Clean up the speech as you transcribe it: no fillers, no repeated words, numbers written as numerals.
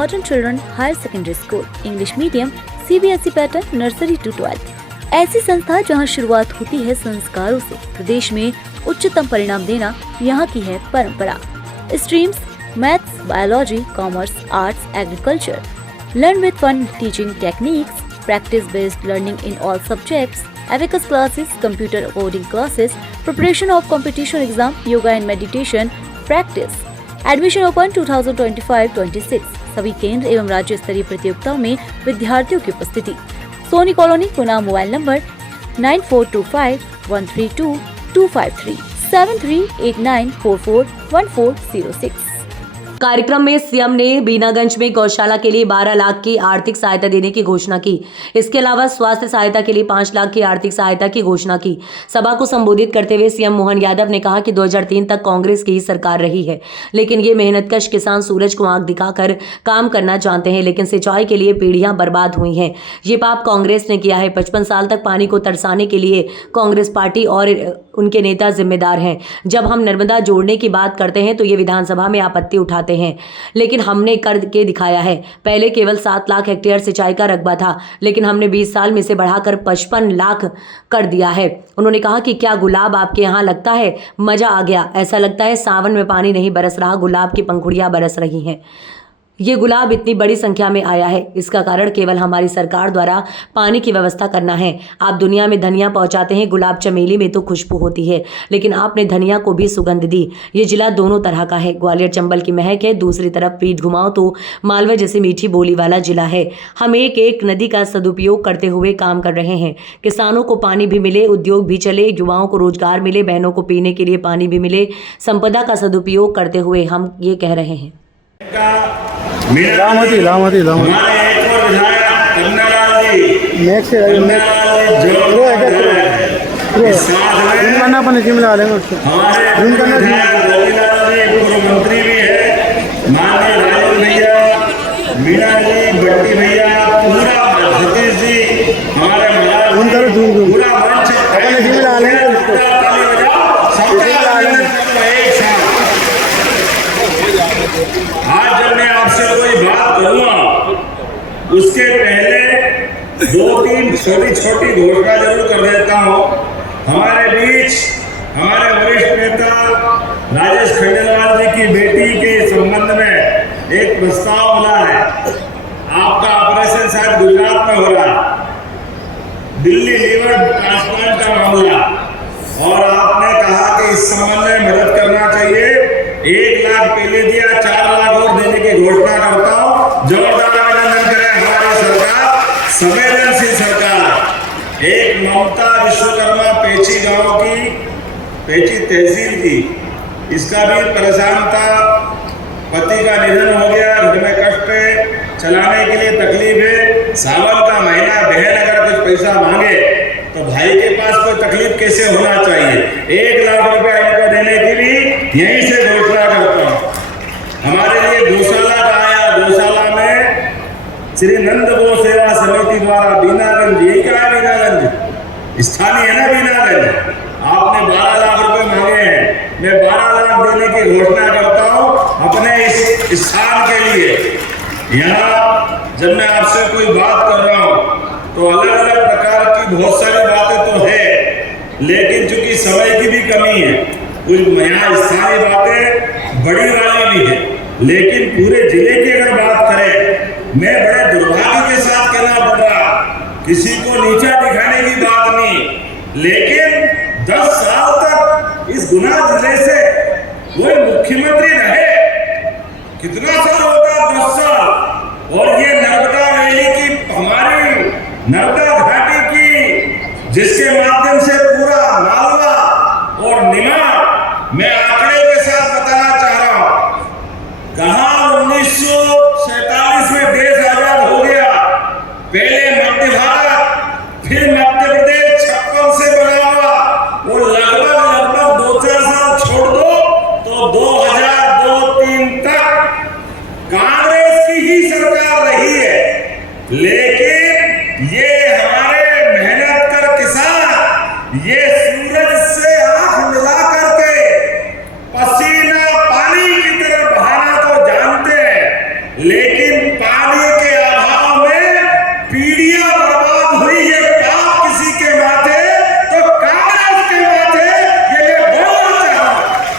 Modern children higher secondary school, English medium, CBSE pattern, nursery to 12। ऐसी संस्था जहां शुरुआत होती है संस्कारों से। प्रदेश में उच्चतम परिणाम देना यहाँ की है परंपरा। Streams maths, biology, commerce, arts, agriculture. Learn with fun teaching techniques, practice based learning in all subjects, abacus classes, computer coding classes, preparation of competition exam, yoga and meditation practice. Admission open 2025-26। सभी केंद्र एवं राज्य स्तरीय प्रतियोगिताओं में विद्यार्थियों की उपस्थिति। Soni colony, Pune. Mobile number 9425132253 7389441406। कार्यक्रम में सीएम ने बीनागंज में गौशाला के लिए 12 लाख की आर्थिक सहायता देने की घोषणा की। इसके अलावा स्वास्थ्य सहायता के लिए 5 लाख की आर्थिक सहायता की घोषणा की। सभा को संबोधित करते हुए सीएम मोहन यादव ने कहा कि 2003 तक कांग्रेस की ही सरकार रही है, लेकिन ये मेहनतकश किसान सूरज को आंख दिखाकर काम करना जानते हैं, लेकिन सिंचाई के लिए पीढ़ियां बर्बाद हुई हैं। ये पाप कांग्रेस ने किया है। 55 साल तक पानी को तरसाने के लिए कांग्रेस पार्टी और उनके नेता जिम्मेदार हैं। जब हम नर्मदा जोड़ने की बात करते हैं तो ये विधानसभा में आपत्ति उठाते हैं, लेकिन हमने कर के दिखाया है। पहले केवल 7 लाख हेक्टेयर सिंचाई का रकबा था, लेकिन हमने 20 साल में इसे बढ़ाकर 55 लाख कर दिया है। उन्होंने कहा कि क्या गुलाब आपके यहाँ लगता है? मजा आ गया। ऐसा लगता है सावन में पानी नहीं बरस रहा, गुलाब की पंखुड़ियां बरस रही हैं। ये गुलाब इतनी बड़ी संख्या में आया है, इसका कारण केवल हमारी सरकार द्वारा पानी की व्यवस्था करना है। आप दुनिया में धनिया पहुंचाते हैं, गुलाब चमेली में तो खुशबू होती है, लेकिन आपने धनिया को भी सुगंध दी। ये जिला दोनों तरह का है। ग्वालियर चंबल की महक है, दूसरी तरफ पीठ घुमाओ तो मालवा जैसी मीठी बोली वाला जिला है। हम एक एक नदी का सदुपयोग करते हुए काम कर रहे हैं। किसानों को पानी भी मिले, उद्योग भी चले, युवाओं को रोजगार मिले, बहनों को पीने के लिए पानी भी मिले। संपदा का सदुपयोग करते हुए हम ये कह रहे हैं। हमारे एक और विधायक कन्नालाल जी हमारे विधायक गोपीलाल जी पूर्व मंत्री भी है, माननीय राजन भैया, मीणा जी, बट्टी भैया, पूरा सतीश जी, हमारे पूरा मंच आज जब मैं आपसे कोई बात करूंगा उसके पहले 2-3 छोटी घोषणा जरूर कर देता हूं। हमारे बीच हमारे वरिष्ठ नेता राजेश खंडेलवाल जी की बेटी के संबंध में एक प्रस्ताव मिला है। आपका ऑपरेशन शायद गुजरात में हो रहा है, दिल्ली लीवर ट्रांसप्लांट का मामला, और आपने कहा कि इस संबंध में मदद करना चाहिए। 1 लाख पहले दिया, 4 लाख और देने की घोषणा करता हूं। जोरदार अभिनंदन करें हमारी सरकार, संवेदनशील सरकार। एक ममता विश्वकर्मा पेची गांव की, पेची तहसील की, इसका भी परेशान था, पति का निधन हो गया, घर में कष्ट है, चलाने के लिए तकलीफ है। सावन का महीना, बहन अगर कुछ पैसा मांगे तो भाई के पास कोई तकलीफ कैसे होना चाहिए। 1 लाख रुपया इनको देने की भी यहीं से घोषणा करता हूं। हमारे लिए गौशाला का आया, गौशाला में श्री नंद गो सेवा समिति द्वारा बीनागंज, यही कहा बीनागंज स्थानीय है ना बीनागंज, आपने 12 लाख रुपए मांगे हैं। मैं 12 लाख देने की घोषणा करता हूं अपने इस स्थान के लिए। यहाँ जब मैं आपसे कोई बात कर रहा हूं तो अलग अलग प्रकार की बहुत सारी बातें तो है, लेकिन चूंकि समय की भी कमी है, कुछ यहाँ स्थानीय बातें बड़ी वाली भी है, लेकिन पूरे जिले की अगर बात करें, मैं बड़े दुर्भाग्य के साथ कहना पड़ रहा, किसी को नीचा दिखाने की बात नहीं, लेकिन 10 साल तक इस गुना जिले से कोई मुख्यमंत्री रहे। कितना साल होगा? 10 साल। और ये नर्मदा वैली की, हमारी नर्मदा घाटी की, जिसके माध्यम से पूरा मालवा और निमाड़ में आकर